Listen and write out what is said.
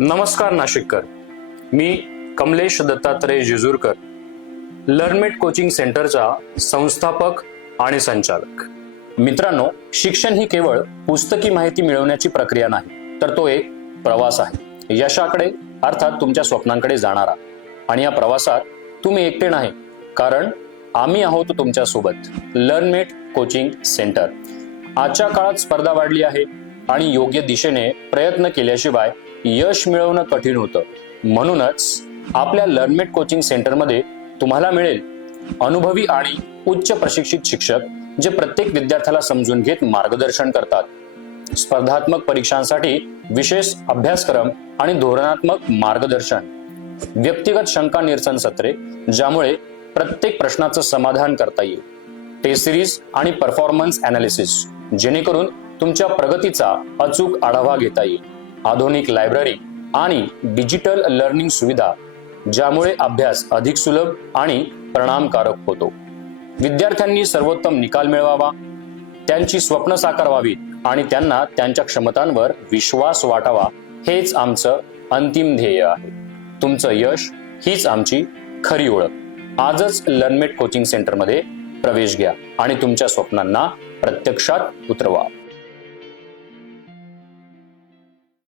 नमस्कार नाशिककर, मी कमलेश दत्तात्रय जेजूरकर, लर्नमेट कोचिंग सेंटरचा संस्थापक आणि संचालक. मित्रांनो, शिक्षण ही केवळ पुस्तकी माहिती मिळवण्याची प्रक्रिया नाही, तर तो एक प्रवास आहे यशाकडे, अर्थात तुमच्या स्वप्नांकडे जाणारा. आणि या प्रवासात तुम्ही एकटे नाही, कारण आम्ही आहोत तुमच्या सोबत. लर्नमेट कोचिंग सेंटर. आजच्या काळात स्पर्धा वाढली आहे आणि योग्य दिशेने प्रयत्न केल्याशिवाय यश मिळवणं कठीण होतं. म्हणूनच आपल्या लर्नमेट कोचिंग सेंटरमध्ये तुम्हाला मिळेल अनुभवी आणि उच्च प्रशिक्षित शिक्षक, जे प्रत्येक विद्यार्थ्याला समजून घेत मार्गदर्शन करतात. स्पर्धात्मक परीक्षांसाठी विशेष अभ्यासक्रम आणि धोरणात्मक मार्गदर्शन, व्यक्तिगत शंका निरसन सत्रे, ज्यामुळे प्रत्येक प्रश्नाचं समाधान करता येईल, टेस्ट सिरीज आणि परफॉर्मन्स अनालिसिस, जेणेकरून तुमच्या प्रगतीचा अचूक आढावा घेता येईल, आधुनिक लायब्ररी आणि डिजिटल लर्निंग सुविधा, ज्यामुळे अभ्यास अधिक सुलभ आणि परिणामकारक होतो. विद्यार्थ्यांनी सर्वोत्तम निकाल मिळवावा, त्यांची स्वप्न साकार व्हावीत आणि त्यांना त्यांच्या क्षमतांवर विश्वास वाटावा, हेच आमचं अंतिम ध्येय आहे. तुमचं यश हीच आमची खरी ओळख. आजच लर्नमेट कोचिंग सेंटरमध्ये प्रवेश घ्या आणि तुमच्या स्वप्नांना प्रत्यक्षात उतरवा.